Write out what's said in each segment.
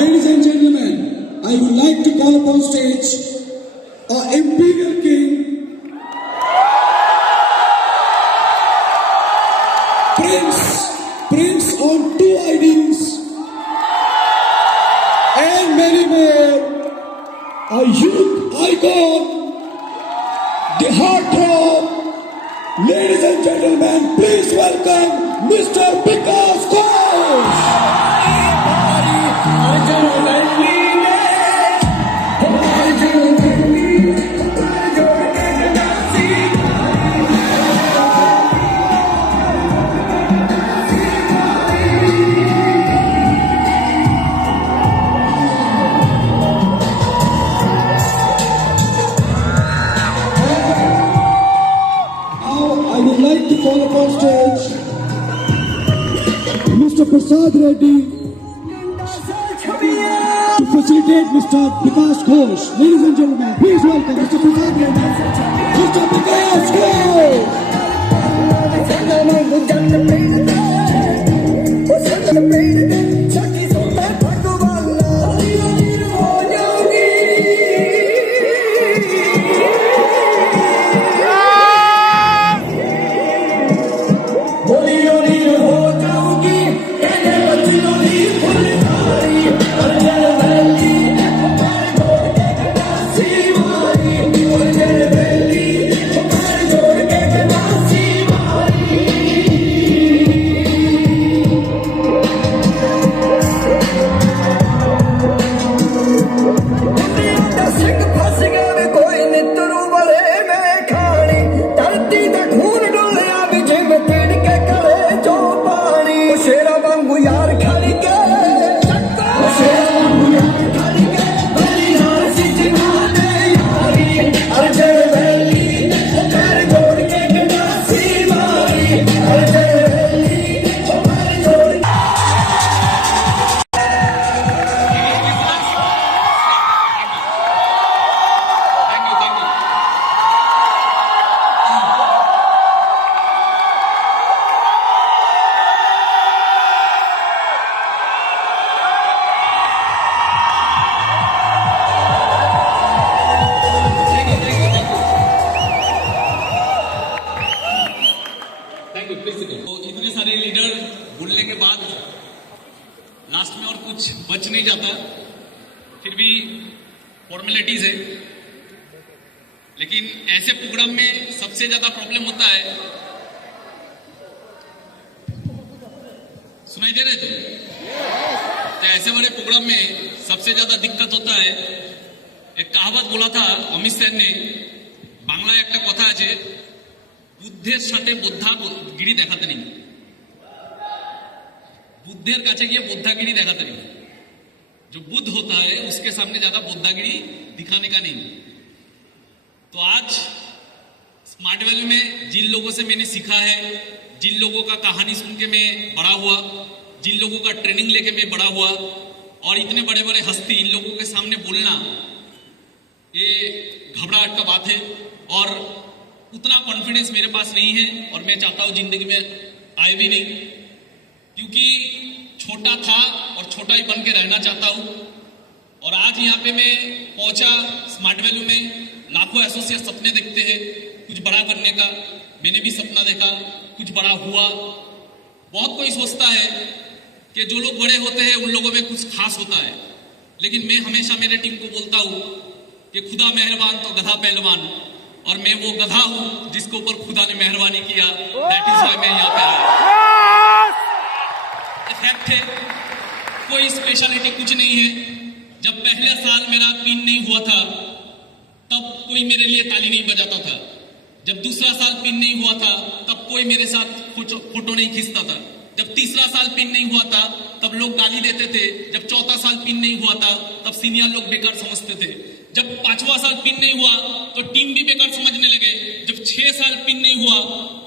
Ladies and gentlemen, I would like to call upon stage our Imperial King, Prince on 2 IDs, and many more, a youth icon, the heartthrob. Ladies and gentlemen, please welcome Mr. Vikas Ghosh. I would like to call upon stage Mr. Prasad Reddy to facilitate Mr. Vikas Ghosh. Ladies and gentlemen, please welcome Mr. Prasad Reddy, Mr. Vikas Ghosh. तो इतने सारे leader बोलने के बाद last में और कुछ बच नहीं जाता, फिर भी फॉर्मेलिटीज है। लेकिन ऐसे प्रोग्राम में सबसे ज्यादा प्रॉब्लम होता है, सुनाई दे रहे तुम? तो ऐसे बड़े प्रोग्राम में सबसे ज्यादा दिक्कत होता है। एक कहावत बोला था अमित सेन ने, बांग्ला एक कथा আছে, বুদ্ধের সাথে বোদ্ধাগিরি দেখাতে নেই, बुद्धेर काछे गিয়ে बोद्धागिरी दिखाते नहीं। जो बुद्ध होता है उसके सामने ज्यादा बोद्धागिरी दिखाने का नहीं। तो आज स्मार्ट वैल्यू में जिन लोगों से मैंने सीखा है, जिन लोगों का कहानी सुन के मैं बड़ा हुआ, जिन लोगों का ट्रेनिंग लेके मैं बड़ा हुआ, और इतने बड़े बड़े हस्ती इन लोगों के सामने बोलना ये घबराहट का बात है। और उतना कॉन्फिडेंस मेरे पास नहीं है, और मैं चाहता हूं जिंदगी में आए भी नहीं, क्योंकि छोटा था और छोटा ही बन के रहना चाहता हूं। और आज यहाँ पे मैं पहुंचा स्मार्ट वैल्यू में। लाखों एसोसिएट सपने देखते हैं कुछ बड़ा करने का, मैंने भी सपना देखा, कुछ बड़ा हुआ। बहुत कोई सोचता है कि जो लोग बड़े होते हैं उन लोगों में कुछ खास होता है, लेकिन मैं हमेशा मेरे टीम को बोलता हूं कि खुदा मेहरबान तो गधा पहलवान, और मैं वो गधा हूं जिसके ऊपर खुदा ने मेहरबानी किया। दैट इज व्हाई मैं यहाँ पे आया। फैक्ट है, कोई स्पेशलिटी कुछ नहीं है। जब पहले साल मेरा पिन नहीं हुआ था तब कोई मेरे लिए ताली नहीं बजाता था। जब दूसरा साल पिन नहीं हुआ था तब कोई मेरे साथ फोटो नहीं खींचता था। जब तीसरा साल पिन नहीं हुआ था तब लोग गाली देते थे। जब चौथा साल पिन नहीं हुआ था तब सीनियर लोग बेकार समझते थे। जब पांचवा साल पिन नहीं हुआ तो टीम भी बेकार समझने लगे। जब 6 साल पिन नहीं हुआ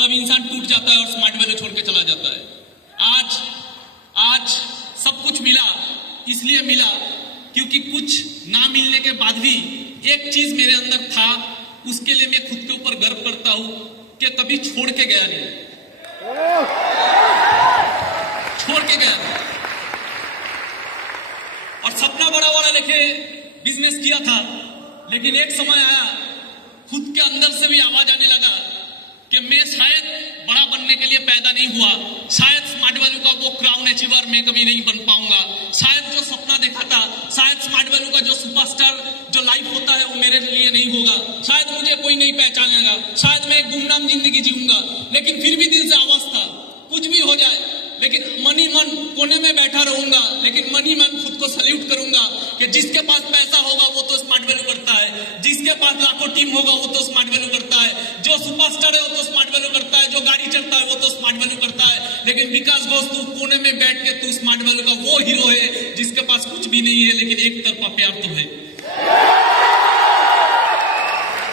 तब इंसान टूट जाता है और स्मार्ट वैल्यू छोड़ के चला जाता है। आज सब कुछ मिला, इसलिए मिला क्योंकि कुछ ना मिलने के बाद भी एक चीज मेरे अंदर था, उसके लिए मैं खुद के ऊपर गर्व करता हूं कि कभी छोड़ के गया नहीं, छोड़ के गया नहीं। और और सपना बड़ा बड़ा लेके बिजनेस किया था, लेकिन एक समय आया खुद के अंदर से भी आवाज आने लगा कि मैं शायद बड़ा बनने के लिए पैदा नहीं हुआ, शायद स्मार्ट वैल्यू का वो क्राउन अचीवर मैं कभी नहीं बन पाऊंगा, शायद जो सपना देखा था, शायद स्मार्ट वैल्यू का जो सुपरस्टार जो लाइफ होता है वो मेरे लिए नहीं होगा, शायद मुझे कोई नहीं पहचानेगा, शायद मैं एक गुमनाम जिंदगी जीऊंगा। लेकिन फिर भी दिल से आवाज था कुछ भी हो जाए, लेकिन मनी मन कोने में बैठा रहूंगा, लेकिन मनी मन खुद को सल्यूट करूंगा कि जिसके पास पैसा होगा वो तो स्मार्ट वैल्यू करता है, जिसके पास लाखों टीम होगा वो तो स्मार्ट वैल्यू करता है, जो सुपरस्टार है वो तो स्मार्ट वैल्यू करता है, जो गाड़ी चढ़ता है वो तो स्मार्ट वैल्यू करता है। लेकिन विकास घोष तू कोने में बैठ के तू स्मार्ट वैल्यू का वो हीरो है जिसके पास कुछ भी नहीं है, लेकिन एक तरफा प्यार तो है,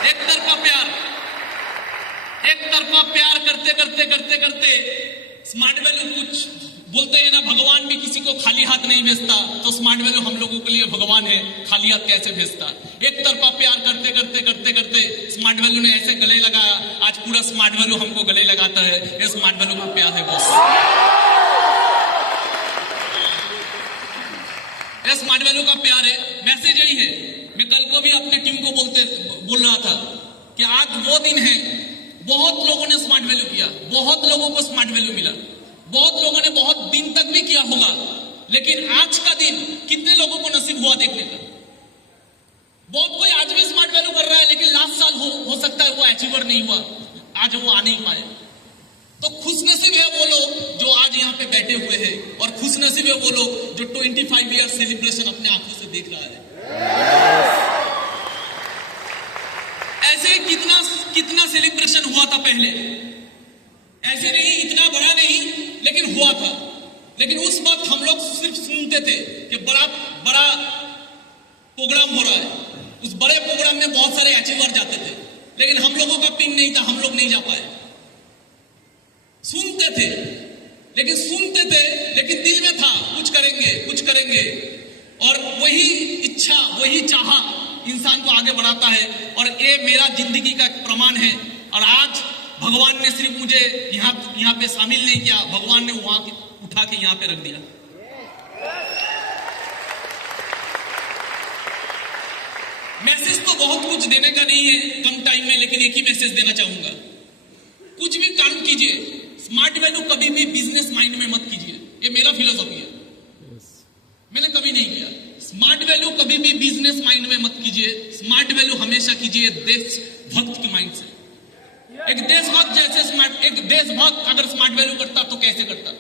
एक तरफा प्यार, एक तरफा प्यार करते करते करते करते स्मार्ट वैल्यू कुछ बोलते हैं ना, भगवान भी किसी को खाली हाथ नहीं भेजता, तो स्मार्ट वैल्यू हम लोगों के लिए भगवान है, खाली हाथ कैसे भेजता। एक तरफा प्यार करते करते करते करते स्मार्ट वैल्यू ने ऐसे गले लगाया, आज पूरा स्मार्ट वैल्यू हमको गले लगाता है। ये स्मार्ट वैल्यू का प्यार है बस, ये स्मार्ट वैल्यू का प्यार है। मैसेज यही है, मैं कल को भी अपने टीम को बोल रहा था कि आज वो दिन है, बहुत लोगों ने स्मार्ट वैल्यू किया, बहुत लोगों को स्मार्ट वैल्यू मिला, बहुत लोगों ने बहुत दिन तक भी किया होगा, लेकिन आज का दिन कितने लोगों को नसीब हुआ देखने का। बहुत कोई आज भी स्मार्ट वैल्यू कर रहा है, लेकिन लास्ट साल हो सकता है वो अचीवर नहीं हुआ, आज वो आ नहीं पाए। तो खुशनसीब है वो लोग जो आज यहाँ पे बैठे हुए हैं, और खुशनसीब है वो लोग जो 25 ईयर सेलिब्रेशन अपने आंखों से देख रहा है। ऐसे कितना सेलिब्रेशन हुआ था पहले, ऐसे नहीं, इतना बड़ा नहीं, लेकिन हुआ था। लेकिन उस वक्त हम लोग सिर्फ सुनते थे कि बड़ा बड़ा प्रोग्राम हो रहा है, उस बड़े प्रोग्राम में बहुत सारे अचीवर जाते थे, लेकिन हम लोगों का पिन नहीं था, हम लोग नहीं जा पाए। सुनते थे, लेकिन दिल में था कुछ करेंगे कुछ करेंगे, और वही इच्छा वही चाह इंसान को आगे बढ़ाता है। और ये मेरा जिंदगी का प्रमाण है। और आज भगवान ने सिर्फ मुझे यहाँ पे शामिल नहीं किया, भगवान ने वहां उठा के यहाँ पे रख दिया। मैसेज तो बहुत कुछ देने का नहीं है कम टाइम में, लेकिन एक ही मैसेज देना चाहूंगा, कुछ भी काम कीजिए, स्मार्ट वैल्यू कभी भी बिजनेस माइंड में मत कीजिए। ये मेरा फिलोसॉफी है, मैंने कभी नहीं किया। स्मार्ट वैल्यू कभी भी बिजनेस माइंड में मत कीजिए, स्मार्ट वैल्यू हमेशा कीजिए देशभक्त की माइंड से। एक देशभक्त अगर स्मार्ट वैल्यू करता तो कैसे करता?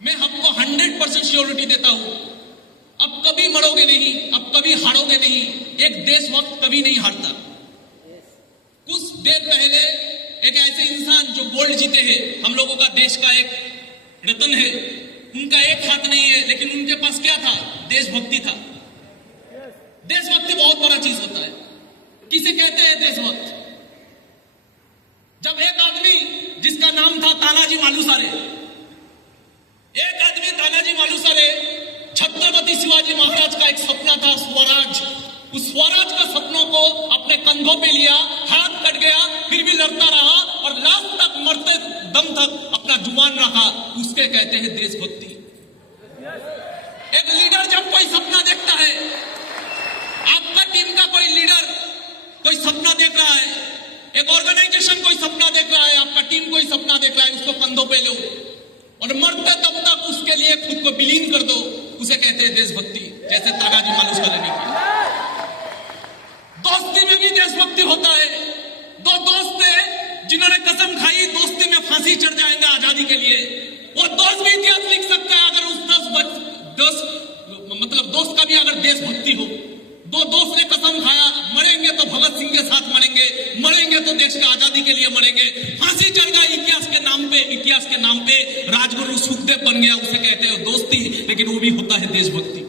मैं हमको 100% श्योरिटी देता हूं, अब कभी मरोगे नहीं, अब कभी हारोगे नहीं। एक देशभक्त कभी नहीं हारता। कुछ देर पहले एक ऐसे इंसान जो गोल्ड जीते हैं, हम लोगों का देश का एक रत्न है, उनका एक हाथ नहीं है, लेकिन उनके पास क्या था? देशभक्ति था। देशभक्ति बहुत बड़ा चीज होता है। किसे कहते हैं देशभक्त? जब एक आदमी जिसका नाम था तानाजी मालुसरे, एक आदमी तानाजी मालुसरे, छत्रपति शिवाजी महाराज का एक सपना था स्वराज, उस स्वराज का सपनों को अपने कंधों पे लिया, हाथ कट गया, फिर भी लड़ता रहा और लास्ट तक मरते दम तक अपना जुबान रखा, उसके कहते हैं देशभक्ति। एक लीडर जब कोई सपना देखता है, आपका टीम का कोई लीडर कोई सपना देख रहा है, एक ऑर्गेनाइजेशन कोई सपना देख रहा है, आपका टीम कोई सपना देख रहा है, उसको कंधों पे लो और मरते दम तक उसके लिए खुद को विलीन कर दो, उसे कहते हैं देशभक्ति। जैसे तानाजी मालुसरे ने किया। दोस्ती में भी देशभक्ति होता है। दो दोस्त थे जिन्होंने कसम खाई दोस्ती में फांसी चढ़ जाएंगे आजादी के लिए, वो दोस्त भी इतिहास लिख सकता है अगर उस दोस्त का भी अगर देशभक्ति हो। दो दोस्त ने कसम खाया, मरेंगे तो भगत सिंह के साथ मरेंगे तो देश की आजादी के लिए मरेंगे, फांसी चढ़ गया इतिहास के नाम पे राजगुरु सुखदेव बन गया, उसे कहते हैं दोस्ती, लेकिन वो भी होता है देशभक्ति।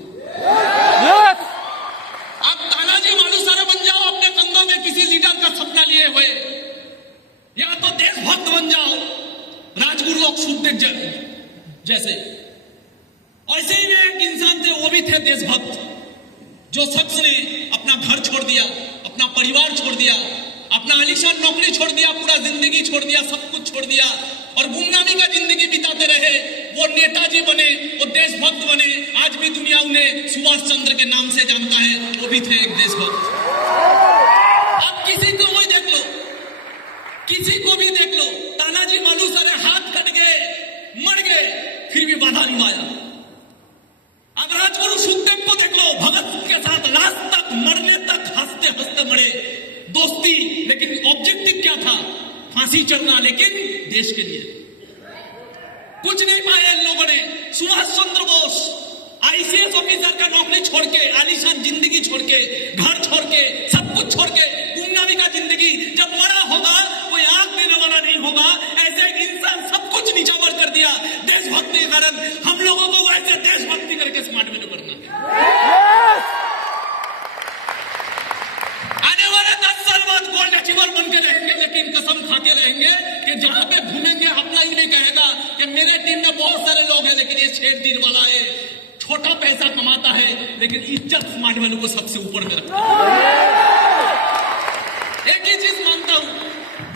आप तानाजी मालुसरे बन जाओ अपने कंधों में किसी लीडर का सपना लिए हुए, या तो देशभक्त बन जाओ राजगुरु और सुखदेव जैसे। ऐसे ही एक इंसान थे, वो भी थे देशभक्त, जो शख्स ने अपना घर छोड़ दिया, अपना परिवार छोड़ दिया, अपना आलीशान नौकरी छोड़ दिया, पूरा जिंदगी छोड़ दिया, सब कुछ छोड़ दिया और गुमनामी का जिंदगी बिताते रहे। वो नेताजी बने, वो देशभक्त बने। आज भी दुनिया उन्हें सुभाष चंद्र के नाम से जानता है, वो भी थे एक देशभक्त। अब किसी को भी देख लो, किसी को भी देख लो, तानाजी मालूसरे हाथ कट गए, मर गए, फिर भी बाधा निभाया। अब राजगुरु सुखदेव को देख लो, भगत सिंह के साथ लास्ट तक, मरने तक हंसते हंसते मरे, दोस्ती, लेकिन ऑब्जेक्टिव क्या था? फांसी चढ़ना, लेकिन देश के लिए। कुछ नहीं पाया इन लोगों ने। सुभाष चंद्र बोस आईसीएस ऑफिसर का नौकरी छोड़ के, आलीशान जिंदगी छोड़ के, घर छोड़ के, सब कुछ छोड़ के, गुमनामी का जिंदगी, जब मरा होगा कोई आग देने वाला नहीं होगा। ऐसे एक इंसान सब कुछ नीचावर कर दिया देशभक्ति के कारण। हम लोगों को वैसे देशभक्ति करके स्मार्ट वैल्यू करना है। आने वाले 10 साल बाद गोल्ड अचीवर बन के रहेंगे, लेकिन कसम खाते रहेंगे कि जहां पे घूमेंगे अपना ही नहीं कहेगा कि मेरे टीम में बहुत सारे लोग हैं, लेकिन ये शेर दिल वाला है, छोटा पैसा कमाता है, लेकिन इज्जत स्मार्ट वैल्यू को सबसे ऊपर में रखता है। एक ही चीज मानता हूं,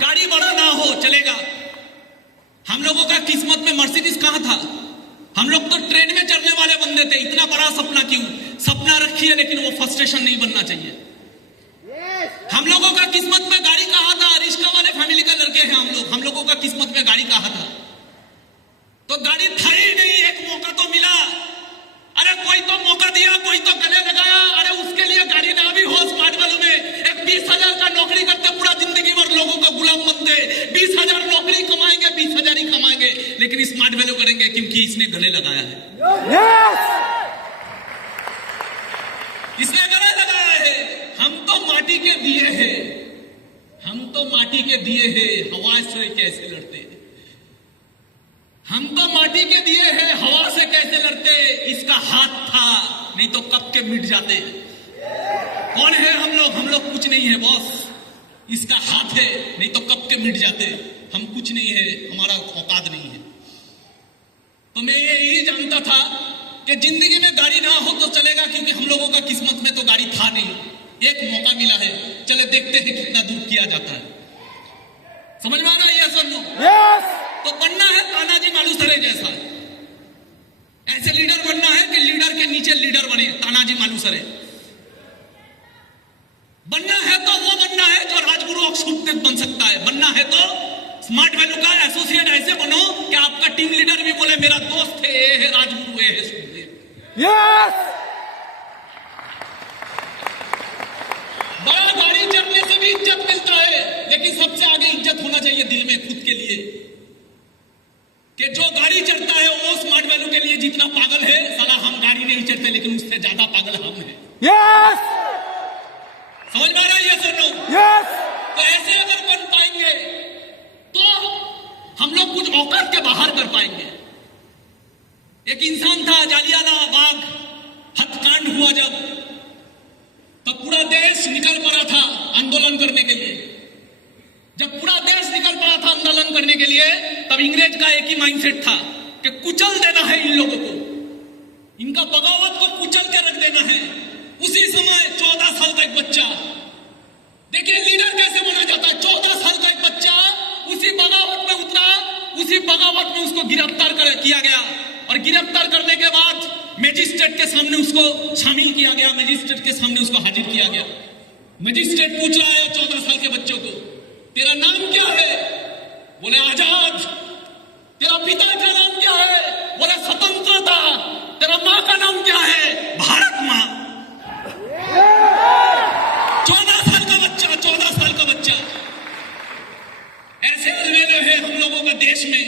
गाड़ी बड़ा ना हो चलेगा। हम लोगों का किस्मत में मर्सिडीज कहां था? हम लोग तो ट्रेन में चढ़ने वाले बंदे थे। इतना बड़ा सपना क्यों? सपना रखिए, लेकिन वो फ्रस्ट्रेशन नहीं बनना चाहिए। हम लोगों का किस्मत में गाड़ी कहां था? रिश्ता वाले फैमिली का लड़के हैं हम लोगों का किस्मत में गाड़ी कहां था? तो गाड़ी था ही नहीं। एक मौका तो मिला, अरे कोई तो मौका दिया, कोई तो गले लगाया। अरे उसके लिए गाड़ी ना भी हो स्मार्ट वैल्यू में, एक 20,000 का नौकरी करते पूरा जिंदगी भर लोगों का गुलाम बनते, 20,000 नौकरी कमाएंगे, 20,000 ही कमाएंगे, लेकिन स्मार्ट वैल्यू करेंगे क्योंकि इसने गले लगाया है। इसने गले लगाया है। हम तो माटी के दिए हैं, हम तो माटी के दिए हैं, हवा से कैसे लड़ते हैं? हम तो माटी के दिए हैं, हवा से कैसे लड़ते? इसका हाथ था, नहीं तो कब के मिट जाते। कौन है हम लोग? हम लोग कुछ नहीं है बॉस। इसका हाथ है, नहीं तो कब के मिट जाते। हम कुछ नहीं है, हमारा औकात नहीं है। तो मैं यही जानता था कि जिंदगी में गाड़ी ना हो तो चलेगा, क्योंकि हम लोगों का किस्मत में तो गाड़ी था नहीं। एक मौका मिला है, चले देखते हैं कितना दूर किया जाता है। समझ में आ रहा है? यस और नो? यस। तो बनना है तानाजी मालूसरे जैसा, ऐसे लीडर बनना है कि लीडर के नीचे लीडर बने, तानाजी मालूसरे। बनना है तो वो बनना है जो राजगुरु और सुखदेव बन सकता है। बनना है तो स्मार्ट वैल्यू का एसोसिएट ऐसे बनो कि आपका टीम लीडर भी बोले मेरा दोस्त है, ये है राजगुरु, ये है सुखदेव। यस। बड़ा गाड़ी चढ़ने से भी इज्जत मिलता है, लेकिन सबसे आगे इज्जत होना चाहिए दिल में खुद के लिए, कि जो गाड़ी चढ़ता है वो स्मार्ट वैल्यू के लिए जितना पागल है, साला हम गाड़ी नहीं चढ़ते, लेकिन उससे ज्यादा पागल हम हैं। यस। समझ में आ रहा है? यस और नो? यस। तो ऐसे अगर बन पाएंगे तो हम लोग कुछ औकात के बाहर कर पाएंगे। एक इंसान था, जालियानवाला बाग हत्याकांड हुआ जब पूरा देश निकल पड़ा था आंदोलन करने के लिए। जब पूरा देश निकल पड़ा था आंदोलन करने के लिए, तब इंग्रेज का एक ही माइंडसेट था कि कुचल देना है इन लोगों को, इनका बगावत को कुचल के रख देना है। उसी समय 14 साल का एक बच्चा, देखिए लीडर कैसे बना जाता है। 14 साल का एक बच्चा उसी बगावत में उतरा, उसी बगावत में उसको गिरफ्तार किया गया, और गिरफ्तार करने के बाद मजिस्ट्रेट के सामने उसको शामिल किया गया, मजिस्ट्रेट के सामने उसको हाजिर किया गया। मजिस्ट्रेट पूछ रहा है 14 साल के बच्चों को, तेरा नाम क्या है? बोले आजाद। तेरा पिता का नाम क्या है? बोले स्वतंत्रता। तेरा माँ का नाम क्या है? भारत माँ। 14 साल का बच्चा, 14 साल का बच्चा। ऐसे अलवेले है हम लोगों का देश में।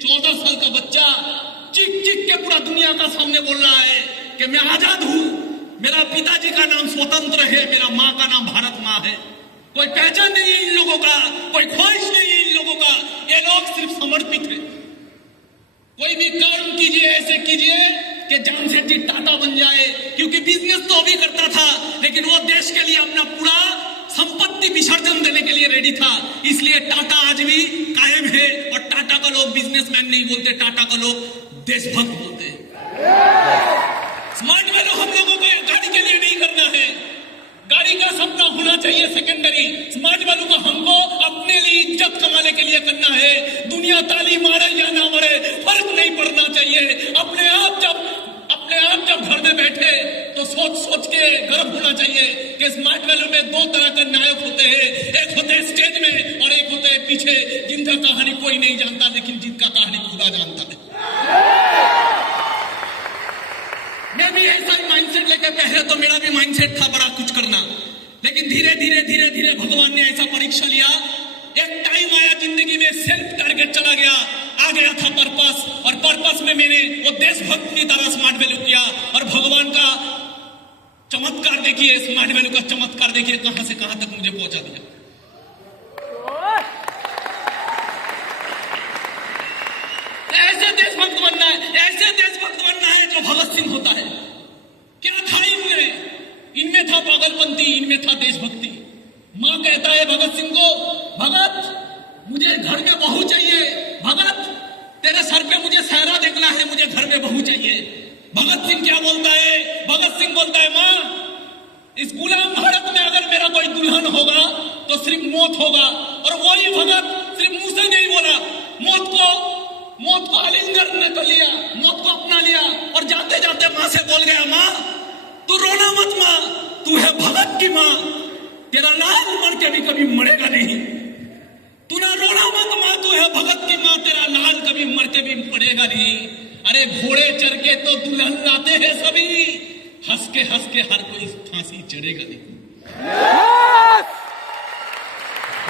14 साल का बच्चा चीख चीख के पूरा दुनिया का सामने बोल रहा है कि मैं आजाद हूं, मेरा पिताजी का नाम स्वतंत्र है, मेरा माँ का नाम भारत माँ है। कोई पहचान नहीं है इन लोगों का, कोई ख्वाहिश नहीं है इन लोगों का। ये लोग सिर्फ समर्पित है। कोई भी काम कीजिए, ऐसे कीजिए कि जामशेट्टी टाटा बन जाए, क्योंकि बिजनेस तो अभी करता था, लेकिन वो देश के लिए अपना पूरा संपत्ति विसर्जन देने के लिए रेडी था। इसलिए टाटा आज भी कायम है, और टाटा का लोग बिजनेसमैन नहीं बोलते, टाटा का लोग देशभक्त बोलते हैं। स्मार्ट वैल्यू हम लोगों को गाड़ी के लिए नहीं करना है। गाड़ी का सपना होना चाहिए सेकेंडरी। स्मार्ट वैल्यू का हमको दुनिया ताली मारे या ना मारे फर्क नहीं पड़ना चाहिए। अपने आप जब घर में बैठे तो सोच के गर्व होना चाहिए कि स्मार्ट वैल्यू में दो तरह के नायक होते हैं, एक होते हैं स्टेज में और एक होते हैं पीछे, जिनका कहानी कोई नहीं जानता लेकिन जिनका कहानी खुदा जानता है। मैं भी ऐसा ही माइंडसेट लेके पहले तो मेरा भी माइंडसेट था बड़ा कुछ करना, लेकिन धीरे धीरे भगवान ने ऐसा परीक्षा लिया। एक टाइम आया जिंदगी में सेल्फ टारगेट चला गया, आ गया था पर्पस, और पर्पस में मैंने वो देशभक्त की तरह स्मार्ट वैल्यू किया। और भगवान का चमत्कार देखिए, स्मार्ट वैल्यू का चमत्कार देखिए कहां से कहां तक मुझे पहुंचा दिया। ऐसे देशभक्त बनना है जो भगत सिंह होता है। क्या था इनमें था पागलपंती, इनमें था देशभक्ति। मां कहता है भगत सिंह को, भगत मुझे घर में बहू चाहिए, भगत तेरे सर पे मुझे सहरा देखना है, मुझे घर में बहू चाहिए। भगत सिंह क्या बोलता है? भगत सिंह बोलता है, मां इस गुलाम भारत में अगर मेरा कोई दुल्हन होगा तो सिर्फ मौत होगा। और वही भगत सिर्फ मुंह से नहीं बोला, मौत को आलिंगन कर लिया, मौत को अपना लिया और जाते जाते मां से बोल गया, मां तू रोना मत, मां तू है भगत की मां, तेरा लाल मर के भी कभी मरेगा नहीं। तू ना रोना मत मां, तू है भगत की मां, तेरा लाल कभी मर के भी मरेगा नहीं। अरे घोड़े चढ़ के तो दुल्हन लाते हैं सभी, हंस के हर कोई फांसी चढ़ेगा नहीं।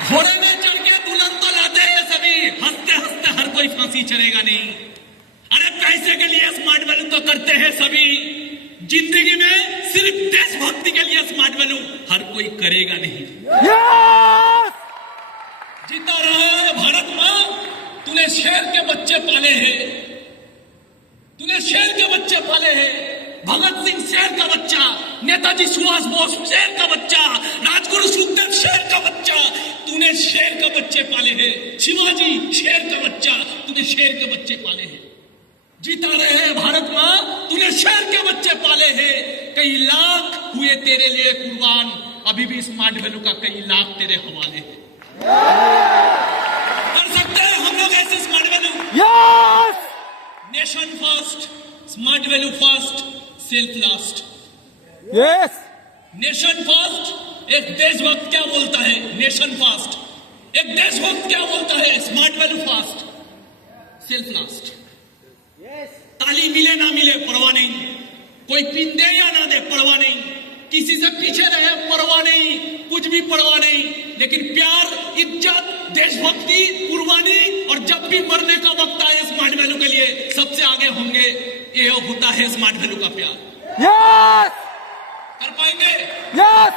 घोड़े में चढ़ के दुल्हन तो लाते हैं सभी, हंसते हर कोई फांसी चढ़ेगा नहीं। अरे पैसे के लिए स्मार्ट वैल्यू तो करते हैं सभी, जिंदगी में सिर्फ देशभक्ति के लिए स्मार्ट वैल्यू हर कोई करेगा नहीं। जीता रहा है भारत मां, तूने शेर के बच्चे पाले हैं, तूने शेर के बच्चे पाले हैं। भगत सिंह शेर का बच्चा, नेताजी सुभाष बोस शेर का बच्चा, राजगुरु सुखदेव शेर का बच्चा, तूने शेर का बच्चे पाले हैं। शिवाजी शेर का बच्चा, तूने शेर के बच्चे पाले हैं। जीता रहे हैं भारत मां, तूने शेर के बच्चे पाले हैं। कई लाख हुए तेरे लिए कुर्बान, अभी भी स्मार्ट वैल्यू का कई लाख तेरे हवाले हैं। कर सकते हैं हम लोग ऐसे smart value? Yes. Nation first, smart value first, self last. Yes. Nation first, एक देशभक्त क्या बोलता है? Nation first. एक देशभक्त क्या बोलता है? Smart value first, self last. ताली मिले ना मिले परवाह नहीं, कोई पिन दे या ना दे परवाह नहीं, किसी से पीछे रहे परवाह नहीं, कुछ भी परवाह नहीं, लेकिन प्यार, इज्जत, देशभक्ति, कुर्बानी, और जब भी मरने का वक्त आए स्मार्ट वैल्यू के लिए सबसे आगे होंगे। ये होता है स्मार्ट वैल्यू का प्यार। यस। कर पाएंगे? यस।